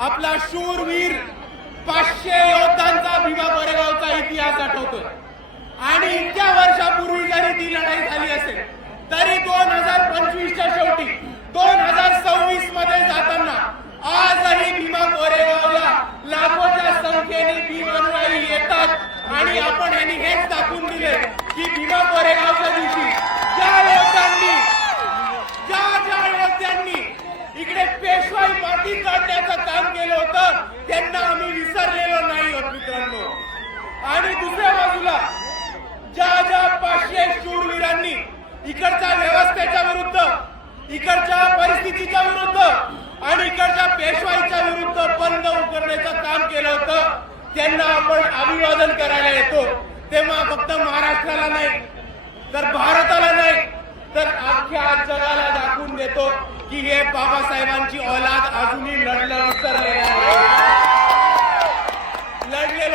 आपला शूरवीर 500 योद्धांचा भीमा कोरेगावचा इतिहास आठवतोय आणि इतक्या वर्षापूर्वी जरी ती लढाई झाली असेल तरी 2025च्या शेवटी 2026 मध्ये जाताना आजही भीमा कोरेगावला लाखोच्या संख्येने भीम अनुयायी येतात आणि आपण यांनी हेच दाखवून दिले की भीमा कोरेगावच्या दिवशी ज्या योद्ध्यांनी इकडे पेशवाई माती काढण्याचं काम केलं होतं त्यांना आम्ही विसरलेलो नाही आहोत मित्रांनो। आणि दुसऱ्या बाजूला ज्या 500 शूरवीरांनी इकडच्या व्यवस्थेच्या विरुद्ध, इकडच्या परिस्थितीच्या विरुद्ध आणि इकडच्या पेशवाईच्या विरुद्ध बंद उकरण्याचं काम केलं होतं त्यांना आपण अभिवादन करायला येतो तेव्हा फक्त महाराष्ट्राला नाही तर भारताला नाही तर अख्ख्या जगाला दाखवून देतो की हे बाबासाहेबांची औलाद अजूनही लढलेलो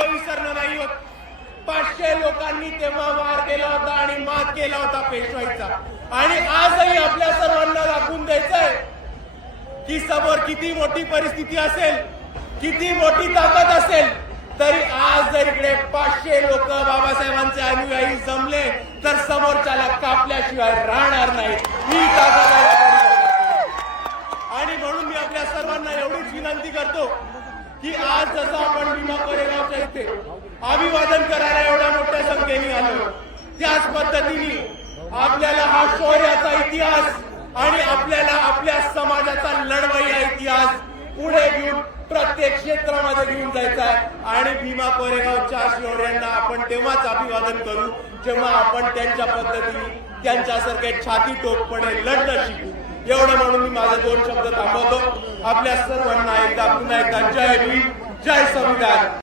विसरलं नाही होत। 500 लोकांनी तेव्हा वार केला होता आणि मात केला होता पेशवाईचा आणि आजही आपल्या सर्वांना दाखवून द्यायचंय की समोर किती मोठी परिस्थिती असेल, किती मोठी ताकद असेल तरी आज जर इकडे 500 लोक बाबासाहेबांचे अनुयायी जमले तर समोरच्याला कापल्याशिवाय राहणार नाही ही ताकद आहे। आणि म्हणून मी आपल्या सर्वांना एवढीच विनंती करतो की आज जसं आपण भीमा कोरेगावच्या इथे अभिवादन करायला एवढ्या मोठ्या संख्येने आलो त्याच पद्धतीने आपल्याला हा शौर्याचा इतिहास आणि आपल्याला आपल्या समाजाचा लढवय्या इतिहास पुढे घेऊन प्रत्येक क्षेत्रामध्ये घेऊन जायचा आहे आणि भीमा कोरेगावच्या शौर्यांना आपण तेव्हाच अभिवादन करू जेव्हा आपण त्यांच्या पद्धतीने त्यांच्यासारखे छाती टोकपणे लढणं शिकू। एवढं म्हणून मी माझे 2 शब्द थांबवतो। आपल्या सर्वांना एकदा पुन्हा एकदा जय भीम, जय संविधान।